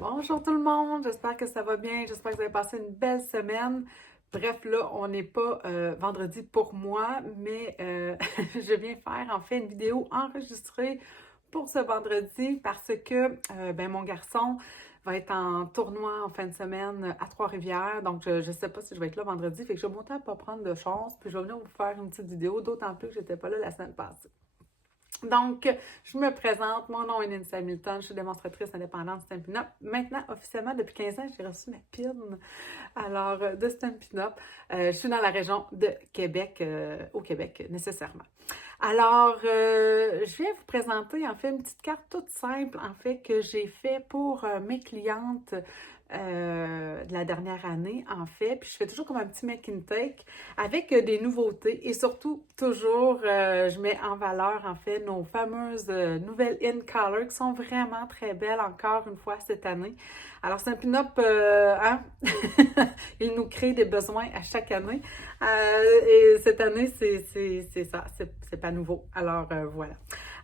Bonjour tout le monde, j'espère que ça va bien, j'espère que vous avez passé une belle semaine. Bref, là, on n'est pas vendredi pour moi, mais je viens faire en fait une vidéo enregistrée pour ce vendredi parce que ben, mon garçon va être en tournoi en fin de semaine à Trois-Rivières, donc je ne sais pas si je vais être là vendredi, fait que je vais monter à pas prendre de chance, puis je vais venir vous faire une petite vidéo, d'autant plus que j'étais pas là la semaine passée. Donc, je me présente, mon nom est Nancy Hamilton, je suis démonstratrice indépendante Stampin' Up. Maintenant, officiellement, depuis 15 ans, j'ai reçu ma PIN de Stampin' Up. Je suis dans la région de Québec, au Québec, nécessairement. Je vais vous présenter en fait une petite carte toute simple en fait que j'ai fait pour mes clientes de la dernière année en fait. Puis je fais toujours comme un petit make and take avec des nouveautés et surtout toujours je mets en valeur en fait nos fameuses nouvelles in color qui sont vraiment très belles encore une fois cette année. Alors Stampin' Up, hein? Il nous crée des besoins à chaque année. Et cette année, c'est ça, c'est pas nouveau. Voilà.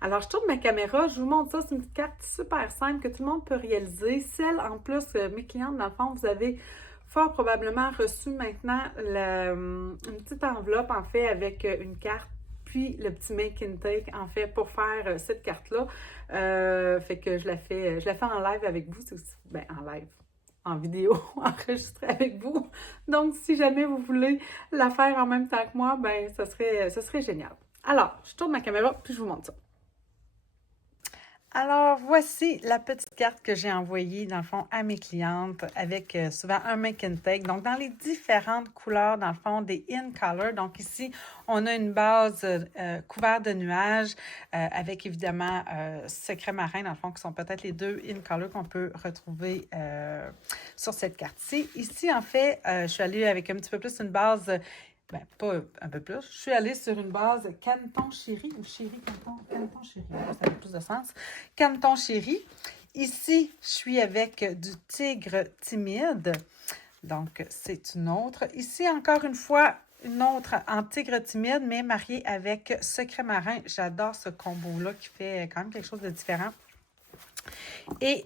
Alors, je tourne ma caméra, je vous montre ça. C'est une petite carte super simple que tout le monde peut réaliser. Celle, en plus, mes clientes, dans le fond, vous avez fort probablement reçu maintenant une petite enveloppe, en fait, avec une carte puis le petit make and take en fait pour faire cette carte-là. Fait que je la fais en live avec vous, ben en live, en vidéo enregistrée avec vous. Donc, si jamais vous voulez la faire en même temps que moi, ben ça serait génial. Alors, je tourne ma caméra puis je vous montre ça. Alors, voici la petite carte que j'ai envoyée, dans le fond, à mes clientes avec souvent un make and take. Donc, dans les différentes couleurs, dans le fond, des in color. Donc, ici, on a une base couverte de nuages avec évidemment secret marin, dans le fond, qui sont peut-être les deux in color qu'on peut retrouver sur cette carte-ci. Ici, en fait, je suis allée avec un petit peu plus une base. Ben, pas un peu plus. Je suis allée sur une base Canton Chéri ou Chéri Canton, Canton Chéri, ça a plus de sens. Canton Chéri. Ici, je suis avec du tigre timide. Donc, c'est une autre. Ici, encore une fois, une autre en tigre timide, mais mariée avec secret marin. J'adore ce combo-là qui fait quand même quelque chose de différent. Et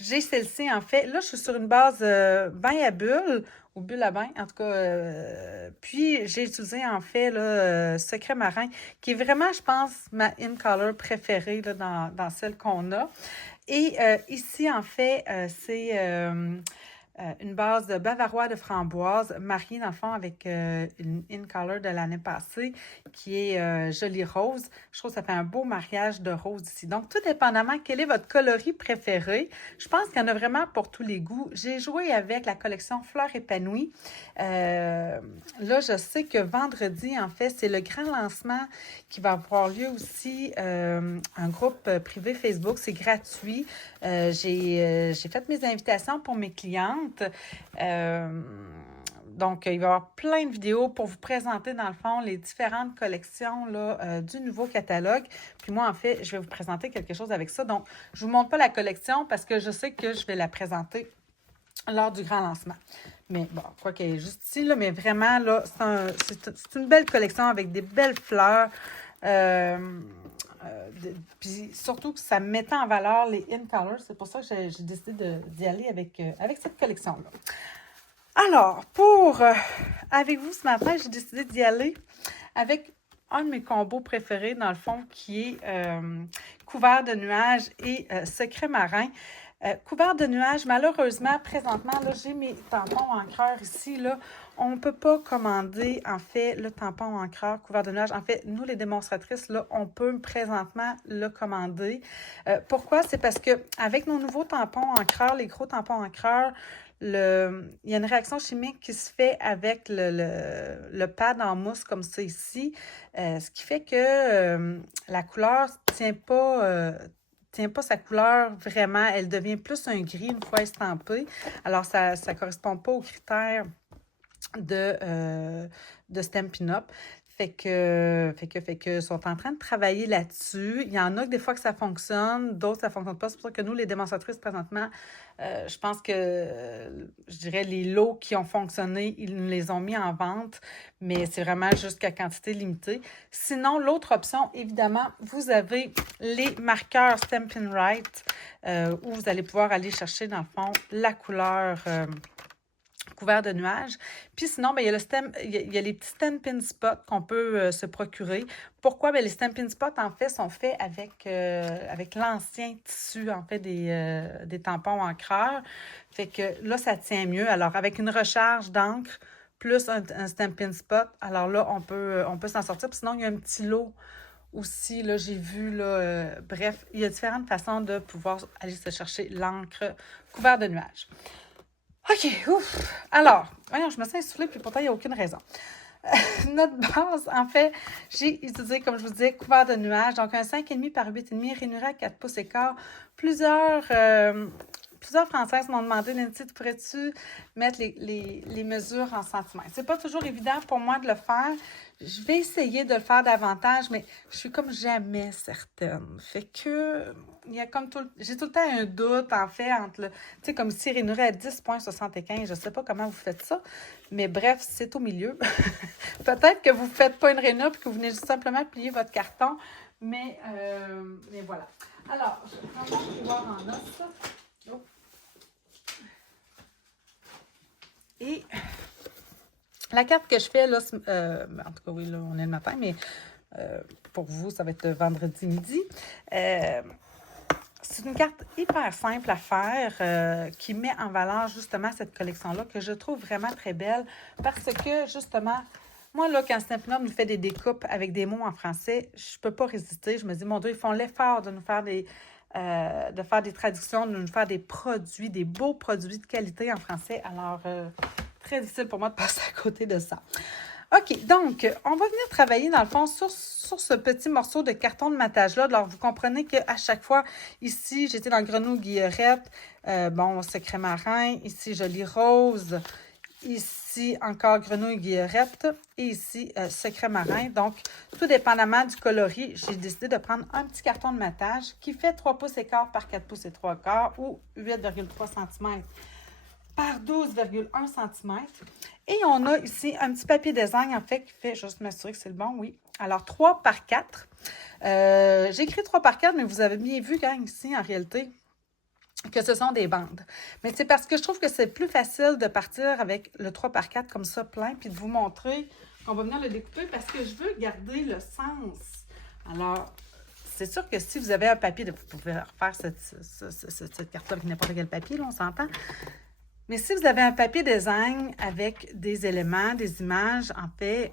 j'ai celle-ci, en fait. Là, je suis sur une base bain à bulles ou bulle à bain, en tout cas. Puis, j'ai utilisé, en fait, là, Secret Marin, qui est vraiment, je pense, ma in-color préférée là, dans celle qu'on a. Et ici, en fait, c'est une base de bavarois de framboise mariée, dans le fond, avec une in-color de l'année passée qui est jolie rose. Je trouve que ça fait un beau mariage de rose ici. Donc, tout dépendamment quel est votre coloris préféré, je pense qu'il y en a vraiment pour tous les goûts. J'ai joué avec la collection Fleurs épanouies. Là, je sais que vendredi, en fait, c'est le grand lancement qui va avoir lieu aussi. Un groupe privé Facebook, c'est gratuit. J'ai fait mes invitations pour mes clientes. Donc, il va y avoir plein de vidéos pour vous présenter, dans le fond, les différentes collections là, du nouveau catalogue. Puis moi, en fait, je vais vous présenter quelque chose avec ça. Donc, je ne vous montre pas la collection parce que je sais que je vais la présenter lors du grand lancement. Mais bon, quoi qu'elle est juste ici, là, mais vraiment, là, c'est une belle collection avec des belles fleurs. Puis surtout que ça mettait en valeur les in colors. C'est pour ça que j'ai décidé d'y aller avec cette collection-là. Alors, avec vous ce matin, j'ai décidé d'y aller avec un de mes combos préférés, dans le fond, qui est couvert de nuages et secret marin. Couvert de nuages, malheureusement, présentement, là, j'ai mes tampons encreurs ici, là. On ne peut pas commander, en fait, le tampon encreur couvert de nuages. En fait, nous, les démonstratrices, là, on peut présentement le commander. Pourquoi? C'est parce que avec nos nouveaux tampons encreurs, les gros tampons encreurs, il y a une réaction chimique qui se fait avec le pad en mousse comme ça ici, ce qui fait que la couleur tient pas sa couleur vraiment. Elle devient plus un gris une fois estampée. Alors, ça ne correspond pas aux critères de Stampin' Up. Fait que sont en train de travailler là-dessus. Il y en a que des fois que ça fonctionne, d'autres ça fonctionne pas. C'est pour ça que nous, les démonstratrices, présentement, je pense que, je dirais, les lots qui ont fonctionné, ils nous les ont mis en vente, mais c'est vraiment jusqu'à quantité limitée. Sinon, l'autre option, évidemment, vous avez les marqueurs Stampin' Right, où vous allez pouvoir aller chercher, dans le fond, la couleur couvert de nuages. Puis sinon, il y a il y a les petits Stampin' Spots qu'on peut se procurer. Pourquoi? Les Stampin' Spots, en fait, sont faits avec l'ancien tissu, en fait, des tampons encreurs. Fait que là, ça tient mieux. Alors, avec une recharge d'encre plus un Stampin' Spot, alors là, on peut s'en sortir. Puis sinon, il y a un petit lot aussi, là, j'ai vu, là, bref, il y a différentes façons de pouvoir aller se chercher l'encre couvert de nuages. OK, ouf! Alors, voyons, je me sens essoufflée, puis pourtant, il n'y a aucune raison. Notre base, en fait, j'ai utilisé, comme je vous disais, couvert de nuages, donc un 5,5 par 8,5, rainuré à 4 pouces et quart. Plusieurs Françaises m'ont demandé, Nancy, pourrais-tu mettre les mesures en centimètres? C'est pas toujours évident pour moi de le faire. Je vais essayer de le faire davantage, mais je suis comme jamais certaine. Fait que, il y a comme j'ai tout le temps un doute, en fait, entre tu sais, comme ici, rainuré à 10,75. Je sais pas comment vous faites ça, mais bref, c'est au milieu. Peut-être que vous ne faites pas une rainure et que vous venez juste simplement plier votre carton, mais voilà. Alors, je vais prendre mon pouvoir en os. Oh. Et la carte que je fais, là, en tout cas, oui, là, on est le matin, mais pour vous, ça va être vendredi midi. C'est une carte hyper simple à faire qui met en valeur justement cette collection-là que je trouve vraiment très belle parce que justement, moi, là, quand Stampin' Up nous fait des découpes avec des mots en français, je ne peux pas résister. Je me dis, mon Dieu, ils font l'effort de nous faire de faire des traductions, de nous faire des produits, des beaux produits de qualité en français. Alors, très difficile pour moi de passer à côté de ça. OK, donc, on va venir travailler, dans le fond, sur ce petit morceau de carton de matage-là. Alors, vous comprenez qu'à chaque fois, ici, j'étais dans le grenouille guillerette, secret marin, ici, joli rose, ici, encore grenouille guillerette, et ici, secret marin. Donc, tout dépendamment du coloris, j'ai décidé de prendre un petit carton de matage qui fait 3 pouces et quart par 4 pouces et 3 quarts ou 8,3 cm par 12,1 cm. Et on a ici un petit papier design, en fait, qui fait, juste m'assurer que c'est le bon, oui. Alors, 3 par 4. J'ai écrit 3 par 4, mais vous avez bien vu, gang, ici, en réalité, que ce sont des bandes. Mais c'est parce que je trouve que c'est plus facile de partir avec le 3 par 4 comme ça, plein, puis de vous montrer qu'on va venir le découper parce que je veux garder le sens. Alors, c'est sûr que si vous avez un papier, vous pouvez refaire cette carte-là avec n'importe quel papier, là, on s'entend. Mais si vous avez un papier design avec des éléments, des images, en fait,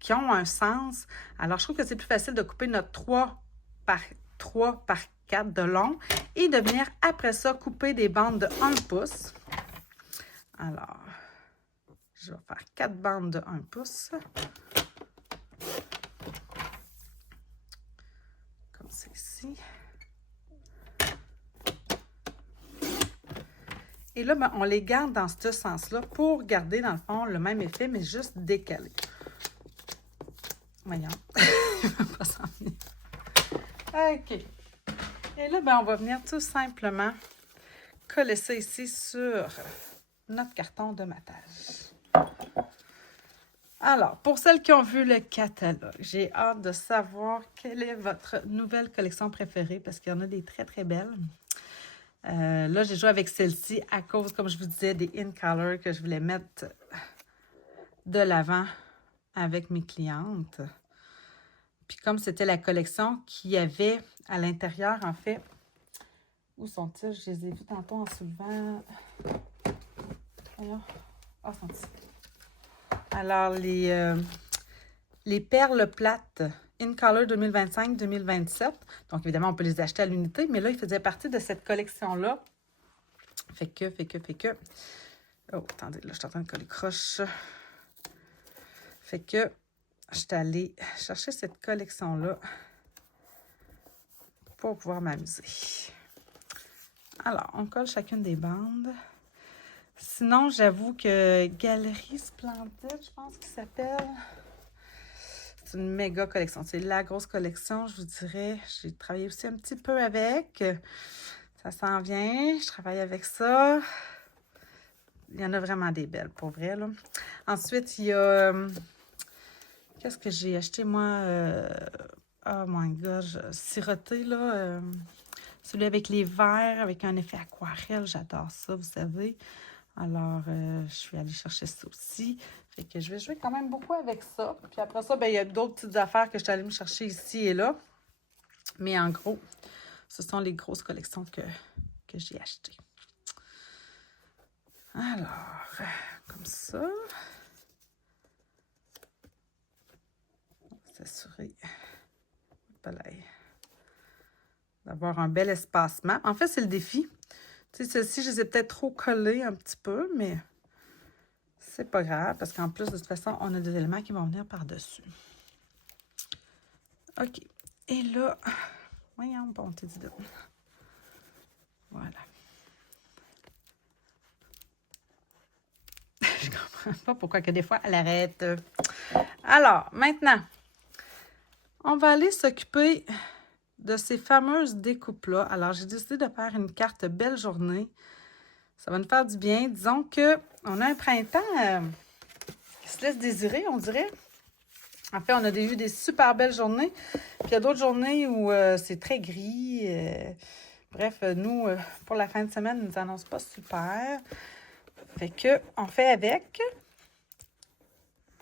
qui ont un sens, alors je trouve que c'est plus facile de couper notre 3 par 4 de long et de venir après ça couper des bandes de 1 pouce. Alors, je vais faire 4 bandes de 1 pouce. Comme c'est ici. Et là, on les garde dans ce sens-là pour garder, dans le fond, le même effet, mais juste décalé. Voyons. Il va pas s'en venir. OK. Et là, on va venir tout simplement coller ça ici sur notre carton de matage. Alors, pour celles qui ont vu le catalogue, j'ai hâte de savoir quelle est votre nouvelle collection préférée parce qu'il y en a des très, très belles. Là, j'ai joué avec celle-ci à cause, comme je vous disais, des In Color que je voulais mettre de l'avant avec mes clientes. Puis comme c'était la collection qu'il y avait à l'intérieur, en fait, où sont-ils? Je les ai vus tantôt en soulevant. Voyons. Ah, sont ici. Alors, les perles plates In Color 2025-2027. Donc, évidemment, on peut les acheter à l'unité, mais là, ils faisaient partie de cette collection-là. Fait que... Oh, attendez, là, je suis en train de coller croche. Fait que je suis allée chercher cette collection-là pour pouvoir m'amuser. Alors, on colle chacune des bandes. Sinon, j'avoue que Galerie Splendide, je pense qu'il s'appelle. c'est une méga collection. C'est la grosse collection, je vous dirais. J'ai travaillé aussi un petit peu avec. Ça s'en vient. Je travaille avec ça. Il y en a vraiment des belles, pour vrai, là. Ensuite, il y a... qu'est-ce que j'ai acheté, moi? Oh my gosh, siroté, là. Celui avec les verres, avec un effet aquarelle. J'adore ça, vous savez. Alors, je suis allée chercher ça aussi. Fait que je vais jouer quand même beaucoup avec ça. Puis après ça, ben, il y a d'autres petites affaires que je suis allée me chercher ici et là. Mais en gros, ce sont les grosses collections que j'ai achetées. Alors, comme ça. On va s'assurer d'avoir un bel espacement. En fait, c'est le défi. Tu sais, ceux-ci, je les ai peut-être trop collés un petit peu, mais c'est pas grave parce qu'en plus, de toute façon, on a des éléments qui vont venir par-dessus. OK. Et là, voyons, bon, t'es dit là. Voilà. Je comprends pas pourquoi que des fois, elle arrête. Alors, maintenant, on va aller s'occuper de ces fameuses découpes-là. Alors, j'ai décidé de faire une carte belle journée. Ça va nous faire du bien. Disons qu'on a un printemps qui se laisse désirer, on dirait. En fait, on a eu des super belles journées. Puis il y a d'autres journées où c'est très gris. Bref, nous, pour la fin de semaine, ils nous annoncent pas super. Fait que on fait avec.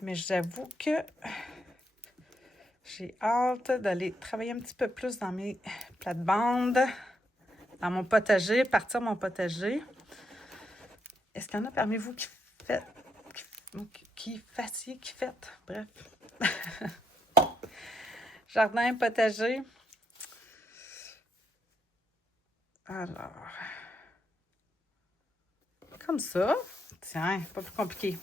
Mais j'avoue que j'ai hâte d'aller travailler un petit peu plus dans mes plates-bandes, dans mon potager, partir mon potager. Est-ce qu'il y en a parmi vous qui faites? Bref. Jardin, potager. Alors, comme ça. Tiens, pas plus compliqué.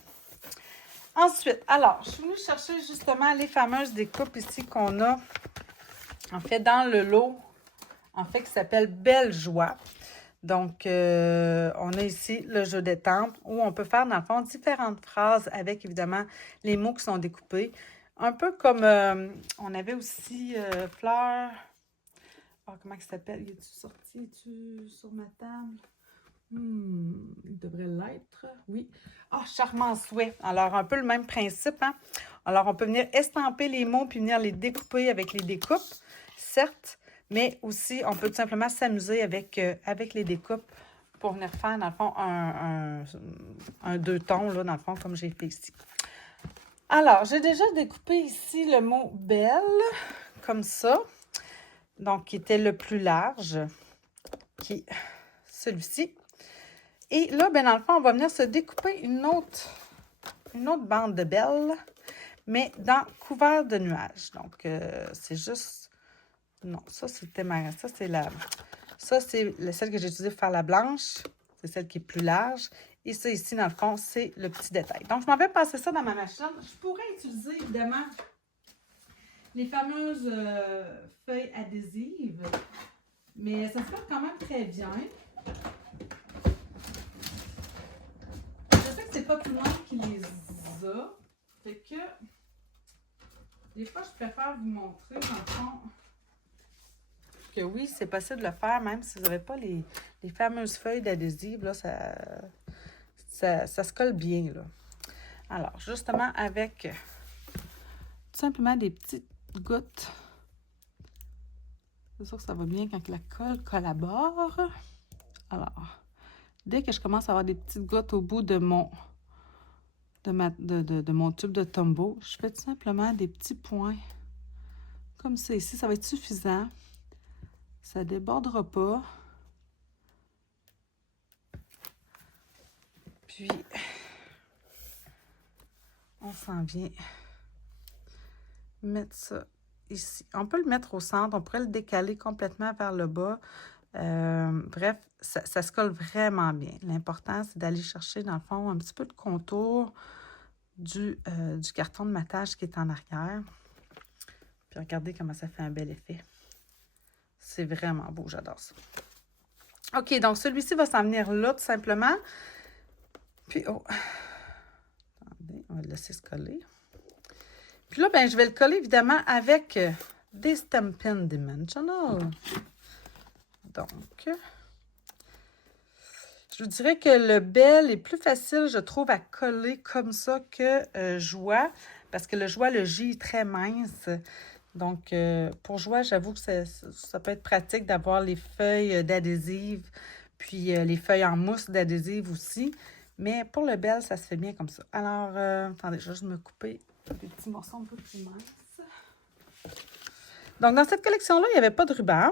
Ensuite, alors, je suis venue chercher justement les fameuses découpes ici qu'on a, en fait, dans le lot, en fait, qui s'appelle Belle Joie. Donc, on a ici le jeu des temples où on peut faire, dans le fond, différentes phrases avec, évidemment, les mots qui sont découpés. Un peu comme, on avait aussi Fleur. Oh, comment il s'appelle? Il est-tu sorti? Es-tu sur ma table? Il devrait l'être. Oui. Ah, charmant souhait. Alors, un peu le même principe, hein? Alors, on peut venir estamper les mots puis venir les découper avec les découpes, certes, mais aussi, on peut tout simplement s'amuser avec les découpes pour venir faire, dans le fond, un deux tons, là, dans le fond, comme j'ai fait ici. Alors, j'ai déjà découpé ici le mot « belle », comme ça. Donc, qui était le plus large, qui est celui-ci. Et là, ben dans le fond, on va venir se découper une autre bande de belle, mais dans couvert de nuages. Donc, c'est juste... Non, ça, c'était ça, c'est la... Ça, c'est celle que j'ai utilisée pour faire la blanche. C'est celle qui est plus large. Et ça, ici, dans le fond, c'est le petit détail. Donc, je m'en vais passer ça dans ma machine. Je pourrais utiliser, évidemment, les fameuses feuilles adhésives, mais ça se fait quand même très bien. Je sais que c'est pas tout le monde qui les a. Fait que, des fois, je préfère vous montrer, dans le fond, que oui, c'est possible de le faire, même si vous n'avez pas les fameuses feuilles d'adhésive, là, ça se colle bien, là. Alors, justement, avec tout simplement des petites gouttes. C'est sûr que ça va bien quand la colle collabore. Alors, dès que je commence à avoir des petites gouttes au bout de mon tube de Tombow, je fais tout simplement des petits points comme ça ici. Ça va être suffisant. Ça ne débordera pas. Puis, on s'en vient mettre ça ici. On peut le mettre au centre. On pourrait le décaler complètement vers le bas. Bref, ça se colle vraiment bien. L'important, c'est d'aller chercher, dans le fond, un petit peu de contour du carton de matage qui est en arrière. Puis regardez comment ça fait un bel effet. C'est vraiment beau, j'adore ça. OK, donc celui-ci va s'en venir là, tout simplement. Puis, oh, attendez, on va le laisser se coller. Puis là, ben, je vais le coller évidemment avec des Stampin' Dimensional. Donc, je vous dirais que le Belle est plus facile, je trouve, à coller comme ça que Joie, parce que le Joie, le J est très mince. Donc, pour Joie, j'avoue que ça peut être pratique d'avoir les feuilles d'adhésive, puis les feuilles en mousse d'adhésive aussi. Mais pour le Belle, ça se fait bien comme ça. Alors, attendez, je vais juste me couper des petits morceaux un peu plus minces. Donc, dans cette collection-là, il n'y avait pas de ruban.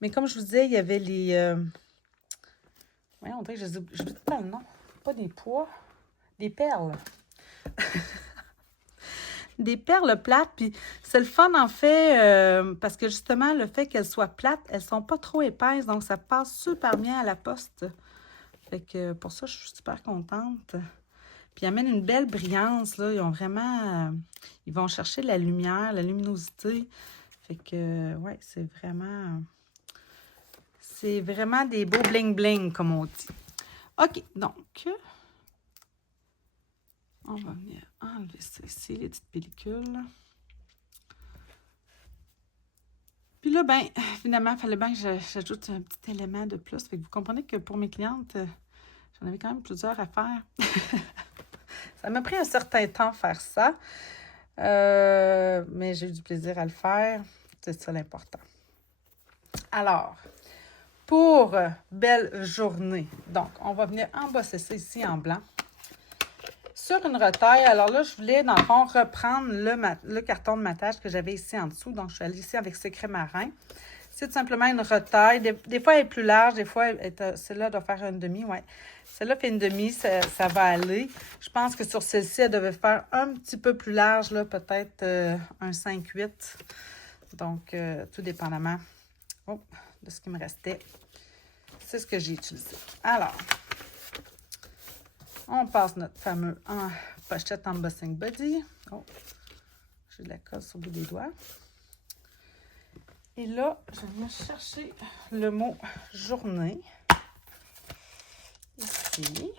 Mais comme je vous disais, il y avait les... Oui, on dirait que je dis pas le nom. Pas des pois, des perles. Des perles plates. Puis c'est le fun, en fait, parce que justement, le fait qu'elles soient plates, elles sont pas trop épaisses. Donc, ça passe super bien à la poste. Fait que pour ça, je suis super contente. Puis ils amènent une belle brillance, là. Ils ont vraiment... ils vont chercher la lumière, la luminosité. Fait que, ouais, c'est vraiment... c'est vraiment des beaux bling-bling, comme on dit. OK, donc... on va venir enlever ça ici, les petites pellicules. Puis là, ben, finalement, il fallait bien que j'ajoute un petit élément de plus. Fait que vous comprenez que pour mes clientes, j'en avais quand même plusieurs à faire. Ça m'a pris un certain temps faire ça. Mais j'ai eu du plaisir à le faire. C'est ça l'important. Alors, pour Belle Journée, donc, on va venir embosser ça ici en blanc. Sur une retaille, alors là, je voulais, dans le fond, reprendre le carton de matage que j'avais ici en dessous. Donc, je suis allée ici avec Secret Marin. C'est tout simplement une retaille. Des fois, elle est plus large. Des fois, celle-là doit faire une demi, ouais. Celle-là fait une demi, ça va aller. Je pense que sur celle-ci, elle devait faire un petit peu plus large, là, peut-être un 5-8. Donc, tout dépendamment de ce qui me restait. C'est ce que j'ai utilisé. Alors... on passe notre fameux pochette embossing body. Oh, j'ai de la colle sur le bout des doigts. Et là, je vais venir chercher le mot journée. Ici.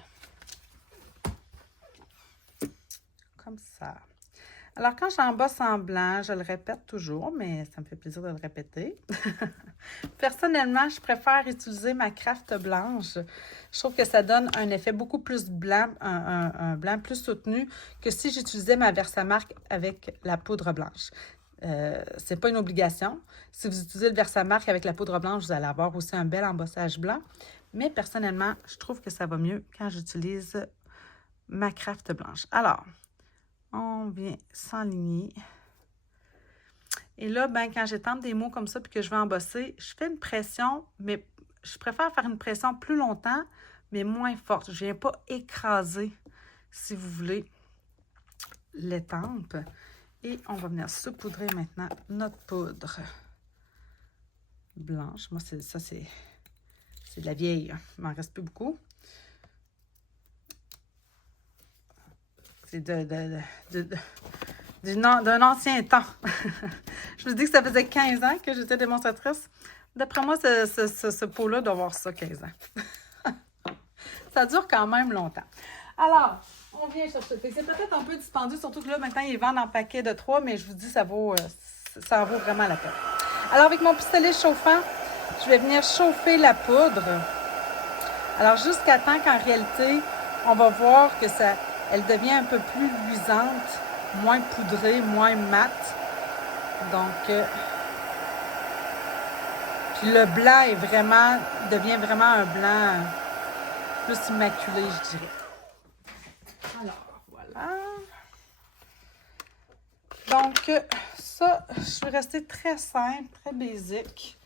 Comme ça. Alors, quand j'embosse en blanc, je le répète toujours, mais ça me fait plaisir de le répéter. Personnellement, je préfère utiliser ma craft blanche. Je trouve que ça donne un effet beaucoup plus blanc, un blanc plus soutenu que si j'utilisais ma Versamark avec la poudre blanche. Ce n'est pas une obligation. Si vous utilisez le Versamark avec la poudre blanche, vous allez avoir aussi un bel embossage blanc. Mais personnellement, je trouve que ça va mieux quand j'utilise ma craft blanche. Alors, on vient s'enligner. Et là, ben, quand j'étends des mots comme ça puis que je vais embosser, je fais une pression, mais je préfère faire une pression plus longtemps, mais moins forte. Je ne viens pas écraser, si vous voulez, l'étampe. Et on va venir saupoudrer maintenant notre poudre blanche. Moi, c'est de la vieille. Il m'en reste plus beaucoup. C'est d'un ancien temps. Je vous dis que ça faisait 15 ans que j'étais démonstratrice. D'après moi, ce pot-là doit avoir ça 15 ans. Ça dure quand même longtemps. Alors, on vient chercher. C'est peut-être un peu dispendieux, surtout que là, maintenant, ils vendent en paquet de 3, mais je vous dis, ça en vaut vraiment la peine. Alors, avec mon pistolet chauffant, je vais venir chauffer la poudre. Alors, jusqu'à temps qu'en réalité, on va voir que elle devient un peu plus luisante, moins poudrée, moins mate. Donc, puis le blanc devient vraiment un blanc plus immaculé, je dirais. Alors, voilà. Donc, ça, je suis restée très simple, très basique.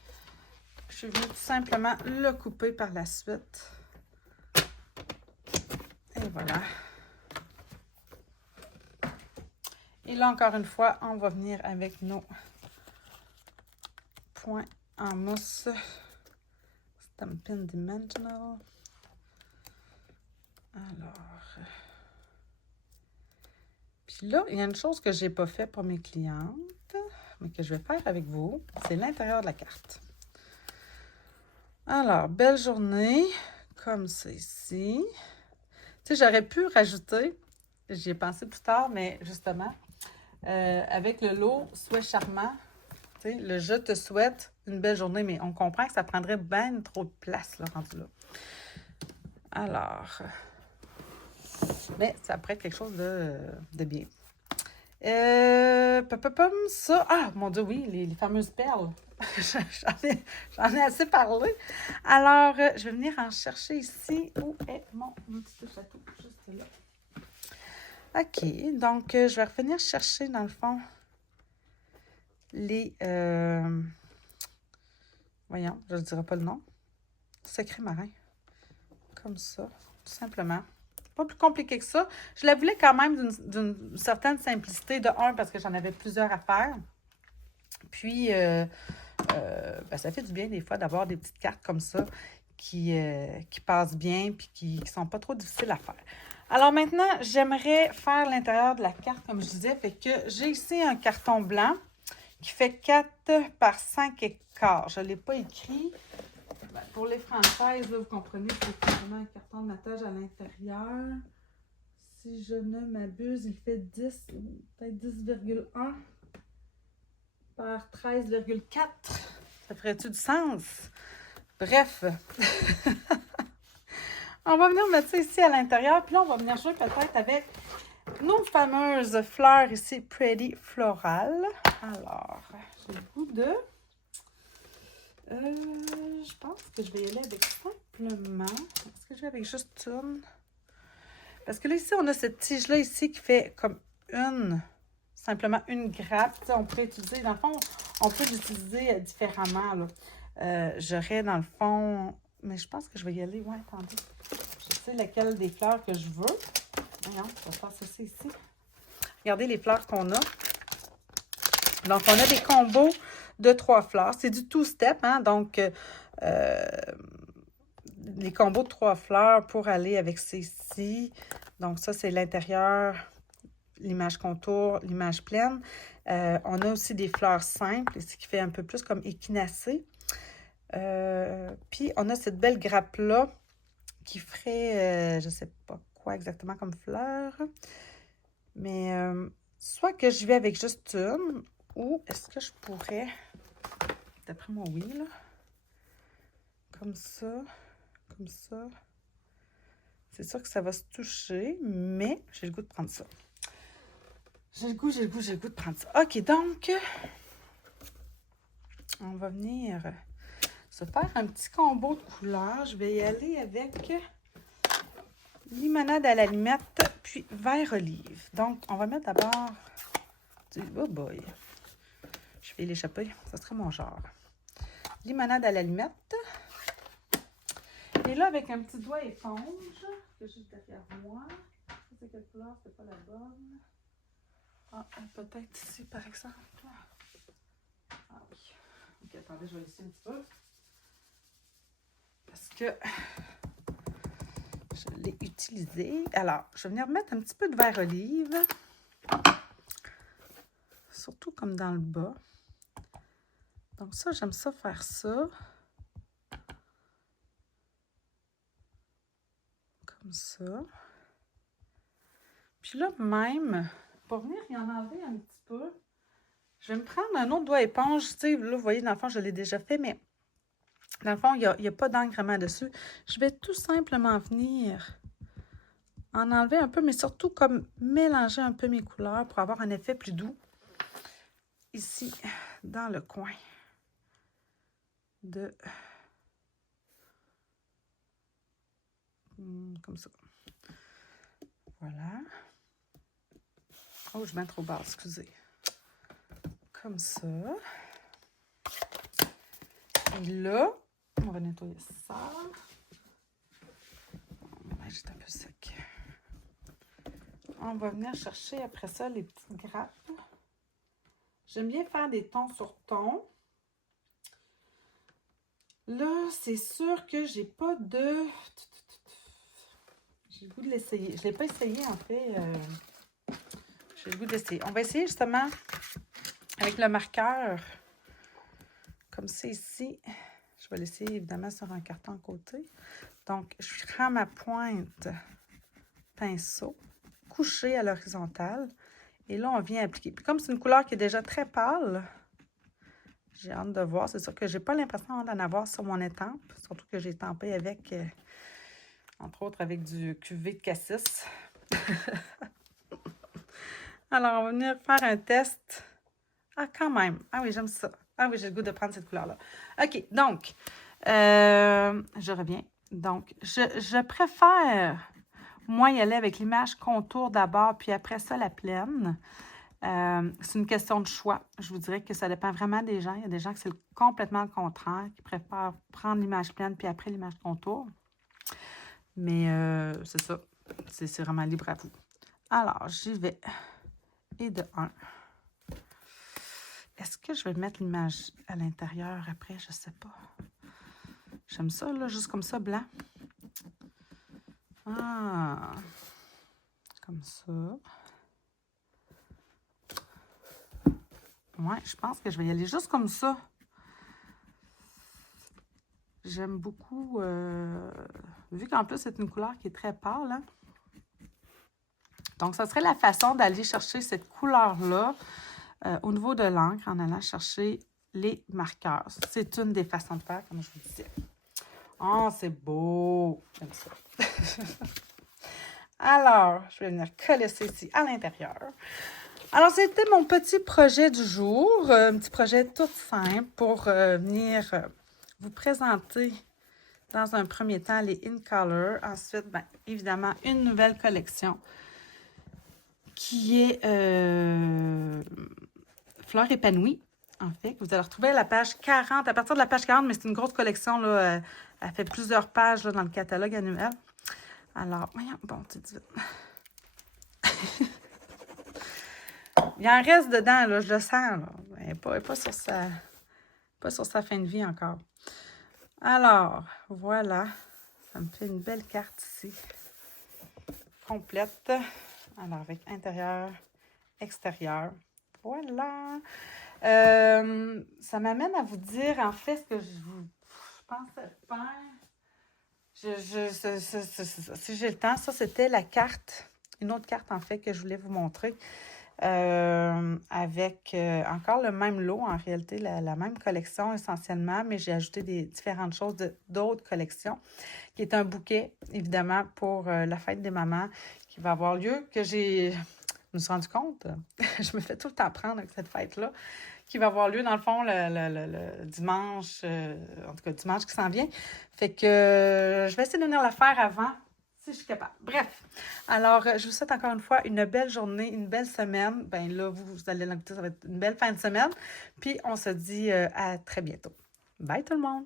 Je suis venue tout simplement le couper par la suite. Et voilà. Et là, encore une fois, on va venir avec nos points en mousse Stampin' Dimensional. Alors, puis là, il y a une chose que je n'ai pas fait pour mes clientes, mais que je vais faire avec vous, c'est l'intérieur de la carte. Alors, belle journée, comme ça ici. Tu sais, j'aurais pu rajouter, j'y ai pensé plus tard, mais justement, avec le lot Souhait charmant. Tu sais, le je te souhaite une belle journée, mais on comprend que ça prendrait bien trop de place, là, rendu là. Alors, mais ça pourrait être quelque chose de bien. Ça. Ah, mon Dieu, oui, les fameuses perles. J'en ai assez parlé. Alors, je vais venir en chercher ici. Où est mon petit château? Juste là. OK, donc je vais revenir chercher, dans le fond, les... voyons, je ne dirai pas le nom. Secret marin. Comme ça, tout simplement. Pas plus compliqué que ça. Je la voulais quand même d'une certaine simplicité. De un, parce que j'en avais plusieurs à faire. Puis, ben, ça fait du bien des fois d'avoir des petites cartes comme ça qui passent bien puis qui ne sont pas trop difficiles à faire. Alors maintenant, j'aimerais faire l'intérieur de la carte, comme je disais. Fait que j'ai ici un carton blanc qui fait 4 par 5 et quart. Je ne l'ai pas écrit. Ben, pour les françaises, là, vous comprenez que c'est vraiment un carton de nattage à l'intérieur. Si je ne m'abuse, il fait 10, peut-être 10,1 par 13,4. Ça ferait-tu du sens? Bref. On va venir mettre ça ici à l'intérieur. Puis là, on va venir jouer peut-être avec nos fameuses fleurs ici, Pretty Floral. Alors, j'ai le goût de... je pense que je vais y aller avec simplement... Est-ce que je vais avec juste une? Parce que là, ici, on a cette tige-là ici qui fait comme simplement une grappe. Tu sais, on pourrait utiliser, dans le fond, on peut l'utiliser différemment, là. J'aurais, dans le fond... Mais je pense que je vais y aller. Ouais, attendez. Je sais laquelle des fleurs que je veux. Voyons, je vais faire ceci ici. Regardez les fleurs qu'on a. Donc, on a des combos de 3 fleurs. C'est du two-step, hein? Donc, les combos de 3 fleurs pour aller avec ceci. Donc, ça, c'est l'intérieur, l'image contour, l'image pleine. On a aussi des fleurs simples, ce qui fait un peu plus comme échinacée. Puis, on a cette belle grappe-là qui ferait, je ne sais pas quoi exactement comme fleur. Mais soit que je vais avec juste une, ou est-ce que je pourrais, d'après moi, oui, là. Comme ça, comme ça. C'est sûr que ça va se toucher, mais j'ai le goût de prendre ça. J'ai le goût de prendre ça. OK, donc, on va venir se faire un petit combo de couleurs. Je vais y aller avec limonade à la limette, puis vert olive. Donc, on va mettre d'abord du... Oh boy! Je vais l'échapper. Ça serait mon genre. Limonade à la limette. Et là, avec un petit doigt éponge, que j'ai derrière moi. Ça, c'est quelle couleur? C'est pas la bonne. Ah, peut-être ici, par exemple. Ah oui. Ok, attendez, je vais laisser un petit peu. Parce que je l'ai utilisé. Alors, je vais venir mettre un petit peu de vert olive. Surtout comme dans le bas. Donc ça, j'aime ça faire ça. Comme ça. Puis là, même, pour venir y en enlever un petit peu, je vais me prendre un autre doigt éponge. Tu sais, là, vous voyez, dans le fond, je l'ai déjà fait, mais dans le fond, il n'y a pas d'encre vraiment dessus. Je vais tout simplement venir en enlever un peu, mais surtout comme mélanger un peu mes couleurs pour avoir un effet plus doux. Ici, dans le coin de... Comme ça. Voilà. Oh, je mets trop bas, excusez. Comme ça. Et là, on va nettoyer ça. Juste un peu sec. On va venir chercher après ça les petites grappes. J'aime bien faire des tons sur tons. Là, c'est sûr que j'ai pas de... J'ai le goût de l'essayer. Je ne l'ai pas essayé, en fait. J'ai le goût d'essayer. On va essayer justement avec le marqueur. Comme c'est ici. Je vais l'essayer évidemment sur un carton à côté. Donc, je prends ma pointe pinceau, couchée à l'horizontale. Et là, on vient appliquer. Puis comme c'est une couleur qui est déjà très pâle, j'ai hâte de voir. C'est sûr que j'ai pas l'impression d'en avoir sur mon étampe. Surtout que j'ai étampé avec, entre autres, avec du cuvée de cassis. Alors, on va venir faire un test. Ah, quand même. Ah oui, j'aime ça. Ah oui, j'ai le goût de prendre cette couleur-là. OK, donc, je reviens. Donc, je préfère, moi, y aller avec l'image contour d'abord, puis après ça, la pleine. C'est une question de choix. Je vous dirais que ça dépend vraiment des gens. Il y a des gens qui c'est complètement le contraire, qui préfèrent prendre l'image pleine, puis après l'image contour. Mais c'est ça. C'est vraiment libre à vous. Alors, j'y vais. Et de 1. Est-ce que je vais mettre l'image à l'intérieur après? Je sais pas. J'aime ça, là, juste comme ça, blanc. Ah! Comme ça. Ouais, je pense que je vais y aller juste comme ça. J'aime beaucoup, vu qu'en plus, c'est une couleur qui est très pâle, hein? Donc, ça serait la façon d'aller chercher cette couleur-là au niveau de l'encre en allant chercher les marqueurs. C'est une des façons de faire, comme je vous disais. Oh, c'est beau! J'aime ça. Alors, je vais venir coller ça ici à l'intérieur. Alors, c'était mon petit projet du jour. Un petit projet tout simple pour venir vous présenter dans un premier temps les In Color. Ensuite, bien, évidemment, une nouvelle collection qui est Fleurs épanouies. En fait, vous allez retrouver à la page 40, à partir de la page 40, mais c'est une grosse collection, là, elle fait plusieurs pages là, dans le catalogue annuel. Alors, voyons, bon, tu dis vite. Il en reste dedans, là, je le sens, là. Elle n'est pas sur sa fin de vie encore. Alors, voilà, ça me fait une belle carte ici, complète. Alors, avec intérieur, extérieur, voilà. Ça m'amène à vous dire, en fait, ce que je pensais faire. Si j'ai le temps, ça, c'était la carte, une autre carte, en fait, que je voulais vous montrer. Avec encore le même lot, en réalité, la même collection essentiellement, mais j'ai ajouté des différentes choses d'autres collections, qui est un bouquet, évidemment, pour la fête des mamans, qui va avoir lieu, je me suis rendu compte, je me fais tout le temps prendre avec cette fête-là, qui va avoir lieu, dans le fond, le dimanche, en tout cas, dimanche qui s'en vient. Fait que je vais essayer de venir la faire avant, si je suis capable. Bref, alors, je vous souhaite encore une fois une belle journée, une belle semaine. Ben là, vous allez l'écouter, ça va être une belle fin de semaine. Puis, on se dit à très bientôt. Bye tout le monde!